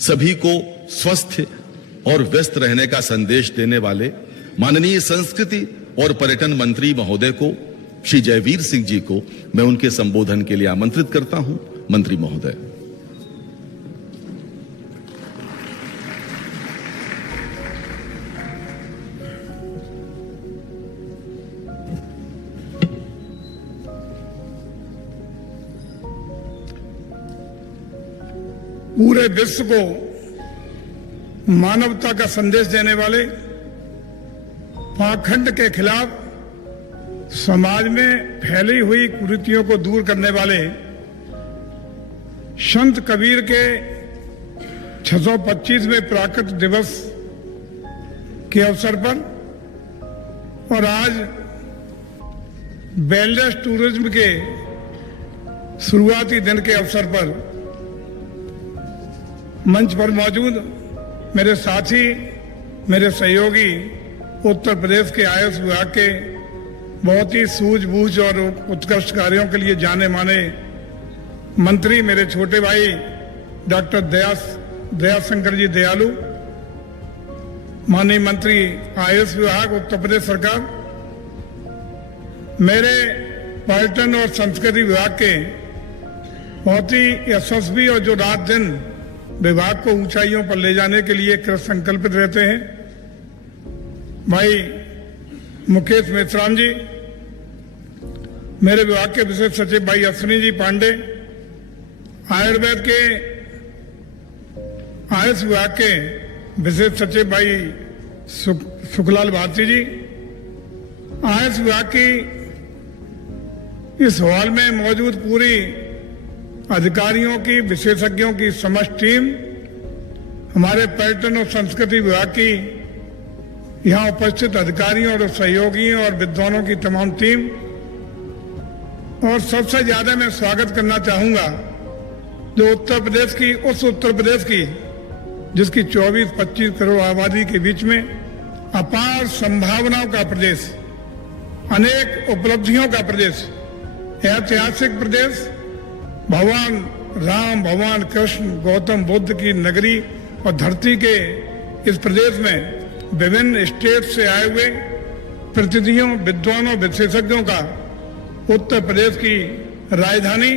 सभी को स्वस्थ और व्यस्त रहने का संदेश देने वाले माननीय संस्कृति और पर्यटन मंत्री महोदय को, श्री जयवीर सिंह जी को मैं उनके संबोधन के लिए आमंत्रित करता हूं। मंत्री महोदय। पूरे विश्व को मानवता का संदेश देने वाले, पाखंड के खिलाफ समाज में फैली हुई कुरीतियों को दूर करने वाले संत कबीर के 625वें प्रकाश दिवस के अवसर पर और आज वेलनेस टूरिज्म के शुरुआती दिन के अवसर पर मंच पर मौजूद मेरे साथी, मेरे सहयोगी, उत्तर प्रदेश के आयुष विभाग के बहुत ही सूझबूझ और उत्कृष्ट कार्यों के लिए जाने माने मंत्री, मेरे छोटे भाई डॉक्टर दयाशंकर जी दयालु, माननीय मंत्री आयुष विभाग उत्तर प्रदेश सरकार, मेरे पर्यटन और संस्कृति विभाग के बहुत ही यशस्वी और जो रात दिन विभाग को ऊंचाइयों पर ले जाने के लिए कृत संकल्पित रहते हैं, भाई मुकेश मेश्राम जी, मेरे विभाग के विशेष सचिव भाई अश्विनी जी पांडे, आयुर्वेद के आयुष विभाग के विशेष सचिव भाई सुखलाल भारती जी, आयुष विभाग की इस हॉल में मौजूद पूरी अधिकारियों की, विशेषज्ञों की समस्त टीम, हमारे पर्यटन और संस्कृति विभाग की यहाँ उपस्थित अधिकारियों और सहयोगियों और विद्वानों की तमाम टीम, और सबसे ज्यादा मैं स्वागत करना चाहूंगा जो उत्तर प्रदेश की जिसकी 24-25 करोड़ आबादी के बीच में अपार संभावनाओं का प्रदेश, अनेक उपलब्धियों का प्रदेश, ऐतिहासिक प्रदेश, भगवान राम, भगवान कृष्ण, गौतम बुद्ध की नगरी और धरती के इस प्रदेश में विभिन्न स्टेट से आए हुए प्रतिनिधियों, विद्वानों, विशेषज्ञों का उत्तर प्रदेश की राजधानी,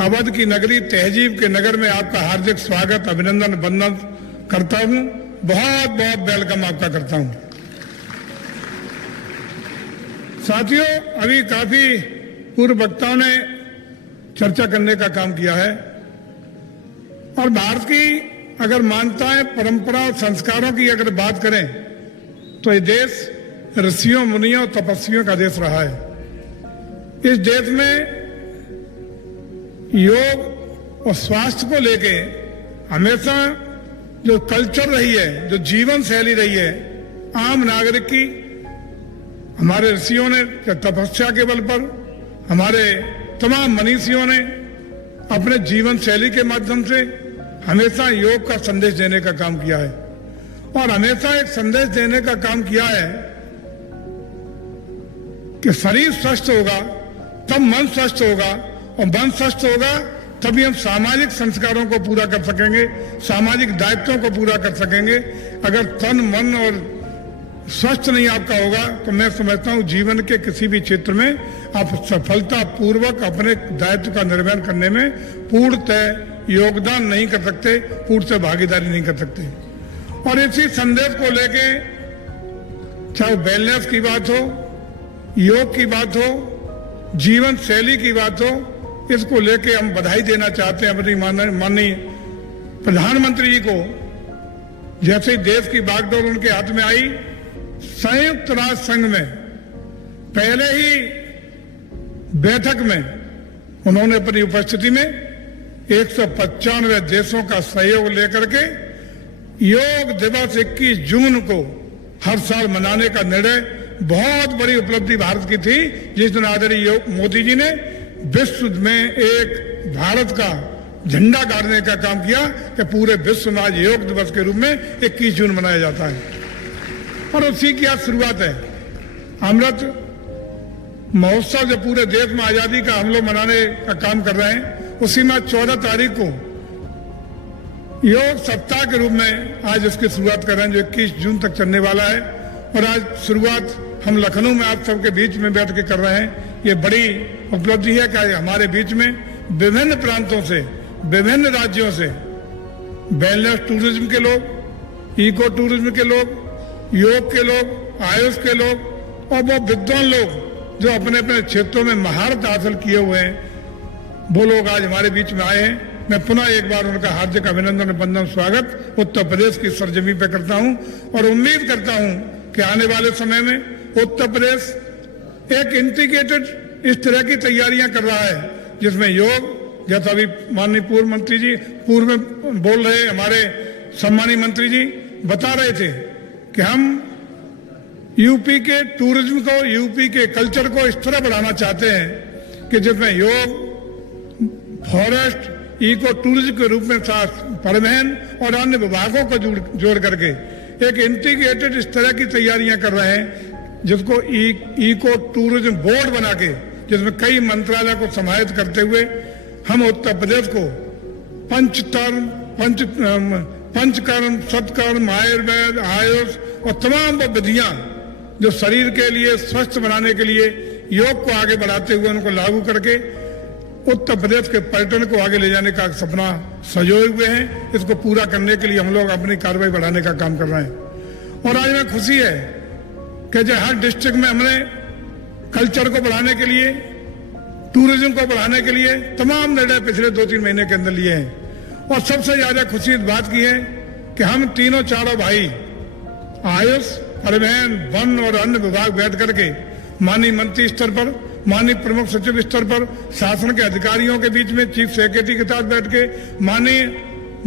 अवध की नगरी, तहजीब के नगर में आपका हार्दिक स्वागत, अभिनंदन, वंदन करता हूं। बहुत बहुत वेलकम आपका करता हूं। साथियों, अभी काफी पूर्व वक्ताओं ने चर्चा करने का काम किया है और भारत की अगर मान्यताएं, परंपरा और संस्कारों की अगर बात करें तो ये देश ऋषियों, मुनियों, तपस्वियों का देश रहा है। इस देश में योग और स्वास्थ्य को लेके हमेशा जो कल्चर रही है, जो जीवन शैली रही है आम नागरिक की, हमारे ऋषियों ने तपस्या के बल पर, हमारे तमाम मनीषियों ने अपने जीवन शैली के माध्यम से हमेशा योग का संदेश देने का काम किया है और हमेशा एक संदेश देने का काम किया है कि शरीर स्वस्थ होगा तब मन स्वस्थ होगा और मन स्वस्थ होगा तभी हम सामाजिक संस्कारों को पूरा कर सकेंगे, सामाजिक दायित्वों को पूरा कर सकेंगे। अगर तन, मन और स्वस्थ नहीं आपका होगा तो मैं समझता हूं जीवन के किसी भी क्षेत्र में आप सफलता पूर्वक अपने दायित्व का निर्वहन करने में पूर्णतः योगदान नहीं कर सकते, पूर्णतः भागीदारी नहीं कर सकते। और इसी संदेश को लेके चाहे वेलनेस की बात हो, योग की बात हो, जीवन शैली की बात हो, इसको लेके हम बधाई देना चाहते हैं अपनी माननीय प्रधानमंत्री जी को। जैसे ही देश की बागडोर उनके हाथ में आई, संयुक्त राष्ट्र संघ में पहले ही बैठक में उन्होंने अपनी उपस्थिति में 195 देशों का सहयोग लेकर के योग दिवस 21 जून को हर साल मनाने का निर्णय, बहुत बड़ी उपलब्धि भारत की थी, जिस दिन आदरणीय मोदी जी ने विश्व में एक भारत का झंडा गाड़ने का काम किया कि पूरे विश्व में आज योग दिवस के रूप में 21 जून मनाया जाता है। और उसी की आज शुरुआत है। अमृत महोत्सव जो पूरे देश में आजादी का हम लोग मनाने का काम कर रहे हैं, उसी में 14 तारीख को योग सप्ताह के रूप में आज इसकी शुरुआत कर रहे हैं, जो 21 जून तक चलने वाला है। और आज शुरुआत हम लखनऊ में आप सबके बीच में बैठ के कर रहे हैं। ये बड़ी उपलब्धि है कि हमारे बीच में विभिन्न प्रांतों से, विभिन्न राज्यों से वेलनेस टूरिज्म के लोग, इको टूरिज्म के लोग, योग के लोग, आयुष के लोग और वो विद्वान लोग जो अपने अपने क्षेत्रों में महारत हासिल किए हुए हैं, वो लोग आज हमारे बीच में आए हैं। मैं पुनः एक बार उनका हार्दिक अभिनंदन और वंदन स्वागत उत्तर प्रदेश की सरजमी पे करता हूं और उम्मीद करता हूं कि आने वाले समय में उत्तर प्रदेश एक इंटीग्रेटेड इस तरह की तैयारियां कर रहा है जिसमें योग, जैसा अभी माननीय पूर्व में बोल रहे हमारे सम्मानीय मंत्री जी बता रहे थे कि हम यूपी के टूरिज्म को, यूपी के कल्चर को इस तरह बढ़ाना चाहते हैं कि जिसमें योग, फॉरेस्ट, इको टूरिज्म के रूप में परिवहन और अन्य विभागों को जोड़ करके एक इंटीग्रेटेड इस तरह की तैयारियां कर रहे हैं जिसको इको टूरिज्म बोर्ड बना के, जिसमें कई मंत्रालय को समाहित करते हुए हम उत्तर प्रदेश को पंचकर्म, सत्कर्म, आयुर्वेद, आयुष और तमाम वो विधियां जो शरीर के लिए स्वस्थ बनाने के लिए योग को आगे बढ़ाते हुए उनको लागू करके उत्तर प्रदेश के पर्यटन को आगे ले जाने का सपना सजोए हुए हैं। इसको पूरा करने के लिए हम लोग अपनी कार्रवाई बढ़ाने का काम कर रहे हैं। और आज में खुशी है कि जो हर डिस्ट्रिक्ट में हमने कल्चर को बढ़ाने के लिए, टूरिज्म को बढ़ाने के लिए तमाम निर्णय पिछले 2-3 महीने के अंदर लिए हैं। और सबसे ज्यादा खुशी इस बात की है कि हम तीनों चारों भाई आयुष, परिवहन, वन और अन्य विभाग बैठ करके माननीय मंत्री स्तर पर, माननीय प्रमुख सचिव स्तर पर, शासन के अधिकारियों के बीच में, चीफ सेक्रेटरी के साथ बैठ के, माननीय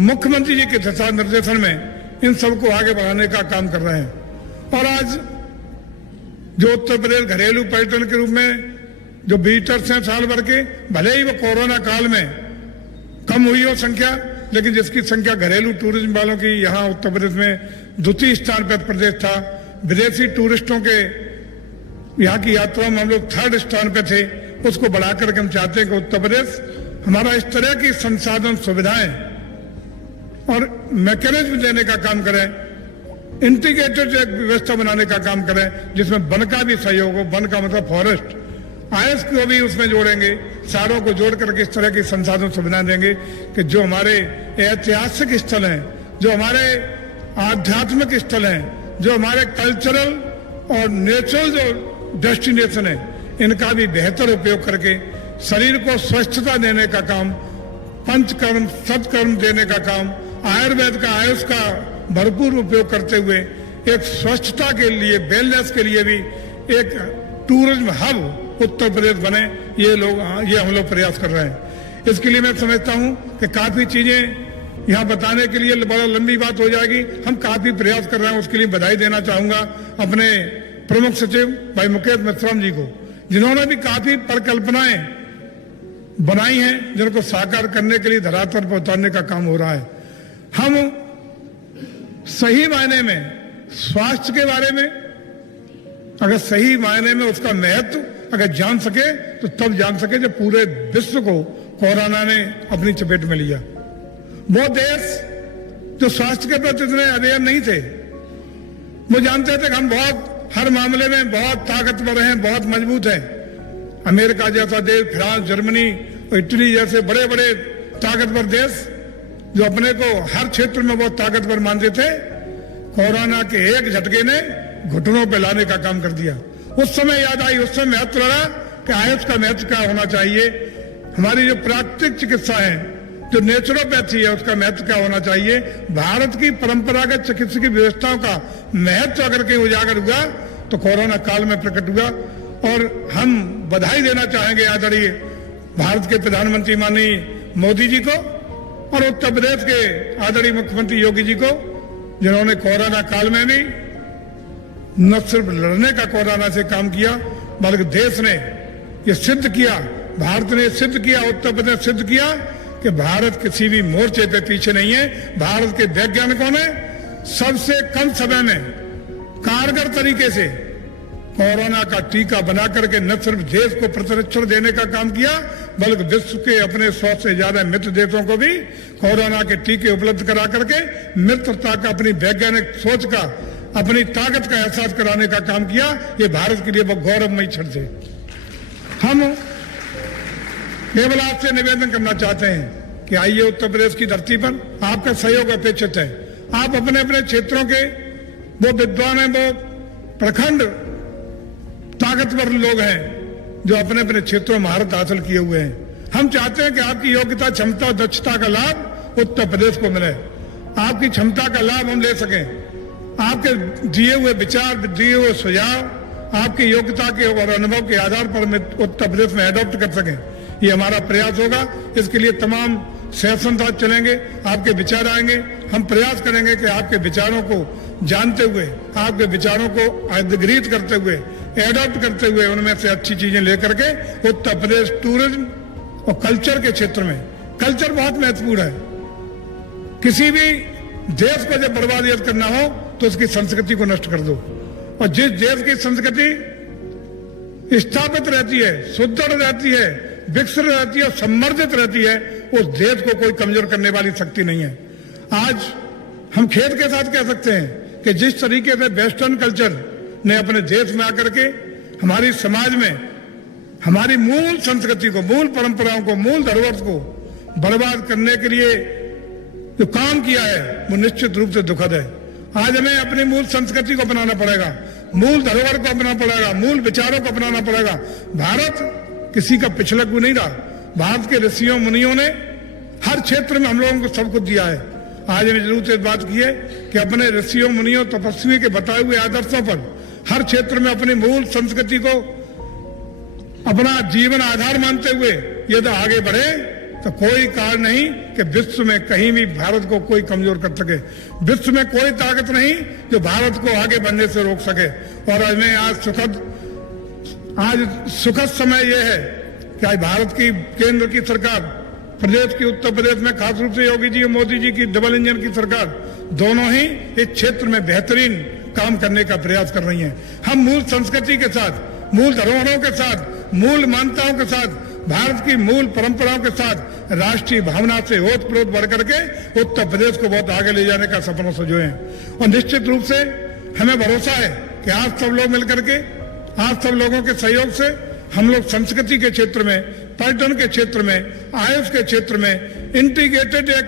मुख्यमंत्री जी के दिशा निर्देशन में इन सबको आगे बढ़ाने का काम कर रहे हैं। और आज जो उत्तर प्रदेश घरेलू पर्यटन के रूप में जो विजिटर्स हैं साल भर के, भले ही वो कोरोना काल में कम हुई हो संख्या, लेकिन जिसकी संख्या घरेलू टूरिज्म वालों की यहाँ उत्तर प्रदेश में द्वितीय स्थान पर प्रदेश था। विदेशी टूरिस्टों के यहाँ की यात्राओं में हम लोग 3rd स्थान पे थे। उसको बढ़ाकर के हम चाहते हैं कि उत्तर प्रदेश हमारा इस तरह की संसाधन, सुविधाएं और मैकेनिज्म देने का काम करें, इंटीग्रेटेड एक व्यवस्था बनाने का काम करें जिसमें वन का भी सहयोग हो। वन का मतलब फॉरेस्ट, आयुष को भी उसमें जोड़ेंगे, सारों को जोड़ करके इस तरह की संसाधन सुविधाएं देंगे कि जो हमारे ऐतिहासिक स्थल हैं, जो हमारे आध्यात्मिक स्थल हैं, जो हमारे कल्चरल और नेचुरल जो डेस्टिनेशन है, इनका भी बेहतर उपयोग करके शरीर को स्वच्छता देने का काम, पंचकर्म, सत्कर्म देने का काम, आयुर्वेद का, आयुष का भरपूर उपयोग करते हुए एक स्वच्छता के लिए, वेलनेस के लिए भी एक टूरिज्म हब उत्तर प्रदेश बने, ये हम लोग प्रयास कर रहे हैं। इसके लिए मैं समझता हूं कि काफी चीजें यहाँ बताने के लिए बड़ा लंबी बात हो जाएगी। हम काफी प्रयास कर रहे हैं, उसके लिए बधाई देना चाहूंगा अपने प्रमुख सचिव भाई मुकेश मिश्राम जी को, जिन्होंने भी काफी परिकल्पनाएं बनाई हैं जिनको साकार करने के लिए धरातल पर उतारने का काम हो रहा है। हम सही मायने में स्वास्थ्य के बारे में, अगर सही मायने में उसका महत्व अगर जान सके तो तब जान सके जब पूरे विश्व को कोरोना ने अपनी चपेट में लिया। वो देश जो स्वास्थ्य के प्रति इतने अवेयर नहीं थे, वो जानते थे कि हम बहुत हर मामले में बहुत ताकतवर हैं, बहुत मजबूत हैं। अमेरिका जैसा देश, फ्रांस, जर्मनी और इटली जैसे बड़े बड़े ताकतवर देश जो अपने को हर क्षेत्र में बहुत ताकतवर मानते थे, कोरोना के एक झटके ने घुटनों पे लाने का काम कर दिया। उस समय याद आई, उस समय महत्व लगा कि आयुष का महत्व क्या होना चाहिए, हमारी जो प्राकृतिक चिकित्सा है, जो नेचुरोपैथी है, उसका महत्व क्या होना चाहिए, भारत की परंपरागत चिकित्सा की व्यवस्थाओं का महत्व अगर कहीं उजागर हुआ तो कोरोना काल में प्रकट हुआ। और हम बधाई देना चाहेंगे आदरणीय भारत के प्रधानमंत्री माननीय मोदी जी को और उत्तर प्रदेश के आदरणीय मुख्यमंत्री योगी जी को, जिन्होंने कोरोना काल में भी न सिर्फ लड़ने का कोरोना से काम किया, बल्कि देश ने ये सिद्ध किया, भारत ने सिद्ध किया, उत्तर प्रदेश सिद्ध किया कि भारत किसी भी मोर्चे पे पीछे नहीं है। भारत के वैज्ञानिकों ने सबसे कम समय में कारगर तरीके से कोरोना का टीका बना करके न सिर्फ देश को प्रतिरक्षण देने का काम किया, बल्कि विश्व के अपने 100 से ज्यादा मित्र देशों को भी कोरोना के टीके उपलब्ध करा करके मित्रता का, अपनी वैज्ञानिक सोच का, अपनी ताकत का एहसास कराने का काम किया। ये भारत के लिए बहुत गौरवमयी क्षण थे। हम केवल आपसे निवेदन करना चाहते हैं कि आइए उत्तर प्रदेश की धरती पर आपका सहयोग अपेक्षित है। आप अपने अपने क्षेत्रों के वो विद्वान हैं, वो प्रखंड ताकतवर लोग हैं जो अपने अपने क्षेत्रों में महारत हासिल किए हुए हैं। हम चाहते हैं कि आपकी योग्यता, क्षमता और दक्षता का लाभ उत्तर प्रदेश को मिले। आपकी क्षमता का लाभ हम ले सकें, आपके दिए हुए विचार, दिए हुए सुझाव, आपकी योग्यता के और अनुभव के आधार पर हम उत्तर प्रदेश में एडॉप्ट कर सकें, ये हमारा प्रयास होगा। इसके लिए तमाम सेशन साथ चलेंगे, आपके विचार आएंगे। हम प्रयास करेंगे कि आपके विचारों को जानते हुए, आपके विचारों को अधिग्रहित करते हुए, एडॉप्ट करते हुए, उनमें से अच्छी चीजें लेकर के उत्तर प्रदेश टूरिज्म और कल्चर के क्षेत्र में, कल्चर बहुत महत्वपूर्ण है। किसी भी देश को जब बर्बादियत करना हो तो उसकी संस्कृति को नष्ट कर दो, और जिस देश की संस्कृति स्थापित रहती है, सुदृढ़ रहती है, विकसित रहती है, सम्मर्दित रहती है, उस देश को कोई कमजोर करने वाली शक्ति नहीं है। आज हम खेद के साथ कह सकते हैं कि जिस तरीके से वेस्टर्न कल्चर ने अपने देश में आकर के हमारी समाज में हमारी मूल संस्कृति को, मूल परंपराओं को, मूल धरोहर को बर्बाद करने के लिए जो काम किया है वो निश्चित रूप से दुखद है। आज हमें अपनी मूल संस्कृति को अपनाना पड़ेगा, मूल धरोहर को अपनाना पड़ेगा, मूल विचारों को अपनाना पड़ेगा। भारत किसी का पिछड़ा क्यों नहीं रहा। भारत के ऋषियों मुनियों ने हर क्षेत्र में हम लोगों को सब कुछ दिया है। आज हमें जरूरत इस बात की है कि अपने ऋषियों मुनियों तपस्वी के बताए हुए आदर्शों पर हर क्षेत्र में अपनी मूल संस्कृति को अपना जीवन आधार मानते हुए यदि आगे बढ़े तो कोई कारण नहीं कि विश्व में कहीं भी भारत को कोई कमजोर कर सके। विश्व में कोई ताकत नहीं जो भारत को आगे बढ़ने से रोक सके। और हमें आज सुखद समय यह है कि आज भारत की केंद्र की सरकार, प्रदेश की उत्तर प्रदेश में खास रूप से योगी जी और मोदी जी की डबल इंजन की सरकार, दोनों ही इस क्षेत्र में बेहतरीन काम करने का प्रयास कर रही हैं। हम मूल संस्कृति के साथ, मूल धरोहरों के साथ, मूल मान्यताओं के साथ, भारत की मूल परंपराओं के साथ राष्ट्रीय भावना से ओतप्रोत बढ़ करके उत्तर प्रदेश को बहुत आगे ले जाने का सपना सजोए हैं। और निश्चित रूप से हमें भरोसा है कि आप सब लोग मिलकर के, आप सब लोगों के सहयोग से हम लोग संस्कृति के क्षेत्र में, पर्यटन के क्षेत्र में, आयुष के क्षेत्र में इंटीग्रेटेड एक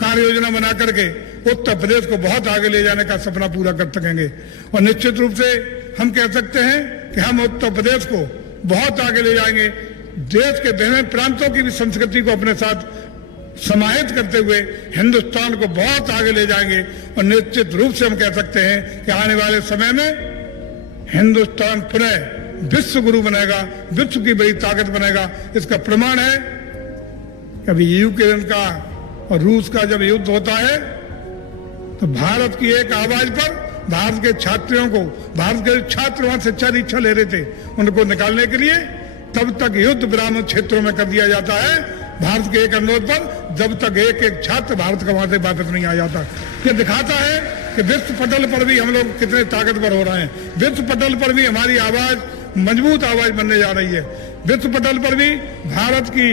कार्य योजना बना करके उत्तर प्रदेश को बहुत आगे ले जाने का सपना पूरा कर सकेंगे। और निश्चित रूप से हम कह सकते हैं कि हम उत्तर प्रदेश को बहुत आगे ले जाएंगे। देश के विभिन्न प्रांतों की भी संस्कृति को अपने साथ समाहित करते हुए हिंदुस्तान को बहुत आगे ले जाएंगे। और निश्चित रूप से हम कह सकते हैं कि आने वाले समय में हिंदुस्तान पुनः विश्व गुरु बनेगा, विश्व की बड़ी ताकत बनेगा। इसका प्रमाण है कभी यूक्रेन का और रूस का जब युद्ध होता है तो भारत की एक आवाज पर भारत के छात्रों को, भारत के छात्र वहां शिक्षा दीक्षा ले रहे थे, उनको निकालने के लिए तब तक युद्ध विराम क्षेत्रों में कर दिया जाता है भारत के एक अनुरोध पर, जब तक एक एक छात्र भारत का वहां से वापस नहीं आ जाता। ये दिखाता है कि विश्व पटल पर भी हम लोग कितने ताकतवर हो रहे हैं। विश्व पटल पर भी हमारी आवाज मजबूत आवाज बनने जा रही है। विश्व पटल पर भी भारत की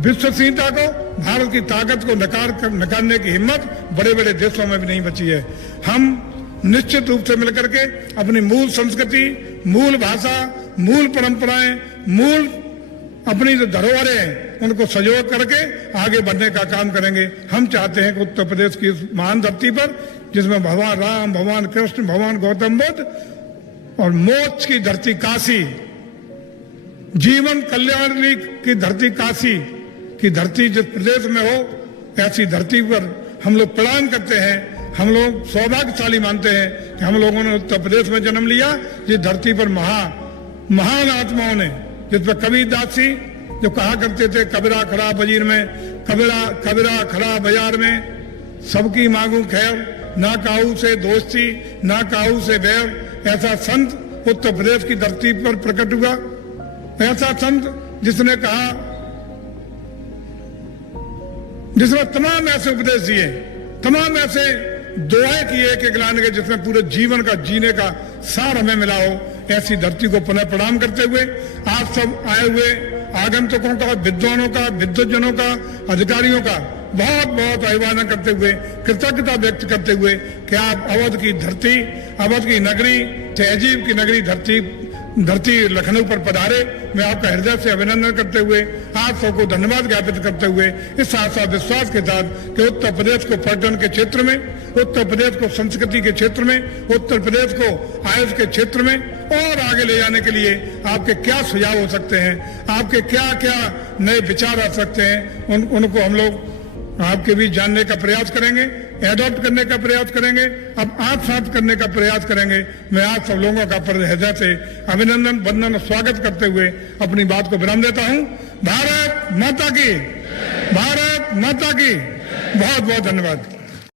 विश्वसनीयता को, भारत की ताकत को नकारने की हिम्मत बड़े बड़े देशों में भी नहीं बची है। हम निश्चित रूप से मिलकर के अपनी मूल संस्कृति, मूल भाषा, मूल परंपराएं, मूल अपनी जो धरोहरें हैं उनको संजोग करके आगे बढ़ने का काम करेंगे। हम चाहते हैं कि उत्तर प्रदेश की इस महान धरती पर, जिसमें भगवान राम, भगवान कृष्ण, भगवान गौतम बुद्ध और मोक्ष की धरती काशी, जीवन कल्याण की धरती काशी की धरती जिस प्रदेश में हो, ऐसी धरती पर हम लोग प्रणाम करते हैं। हम लोग सौभाग्यशाली मानते हैं कि हम लोगों ने उत्तर प्रदेश में जन्म लिया, जिस धरती पर महान आत्माओं ने, जिस पर कबीरदास जी जो कहा करते थे, कबीरा खड़ा बजीर में, कबीरा खड़ा बाजार में, सबकी मांगू खैर, ना काहू से दोस्ती, ना काहू से बैर। ऐसा संत उत्तर प्रदेश की धरती पर प्रकट हुआ। ऐसा संत जिसने कहा, जिसने तमाम ऐसे उपदेश दिए, तमाम ऐसे दोहे किए एक लाने के, जिसमें पूरे जीवन का जीने का सार हमें मिला हो। ऐसी धरती को पुनः प्रणाम करते हुए आप सब आए हुए आगंतुकों का, विद्वानों का, विद्वजनों का, अधिकारियों का बहुत बहुत अभिवादन करते हुए, कृतज्ञता व्यक्त करते हुए कि आप अवध की धरती, अवध की नगरी, तहजीब की नगरी धरती लखनऊ पर पधारे। मैं आपका हृदय से अभिनंदन करते हुए आप सबको धन्यवाद ज्ञापित करते हुए इस साथ साथ विश्वास के साथ कि उत्तर प्रदेश को पर्यटन के क्षेत्र में, उत्तर प्रदेश को संस्कृति के क्षेत्र में, उत्तर प्रदेश को आयुष के क्षेत्र में और आगे ले जाने के लिए आपके क्या सुझाव हो सकते हैं, आपके क्या क्या नए विचार आ सकते हैं, उनको हम लोग आपके भी जानने का प्रयास करेंगे, एडॉप्ट करने का प्रयास करेंगे, अब आत्मसात करने का प्रयास करेंगे। मैं आप सब लोगों का हृदय से अभिनंदन, वंदन और स्वागत करते हुए अपनी बात को विराम देता हूं। भारत माता की, भारत माता की। बहुत बहुत धन्यवाद।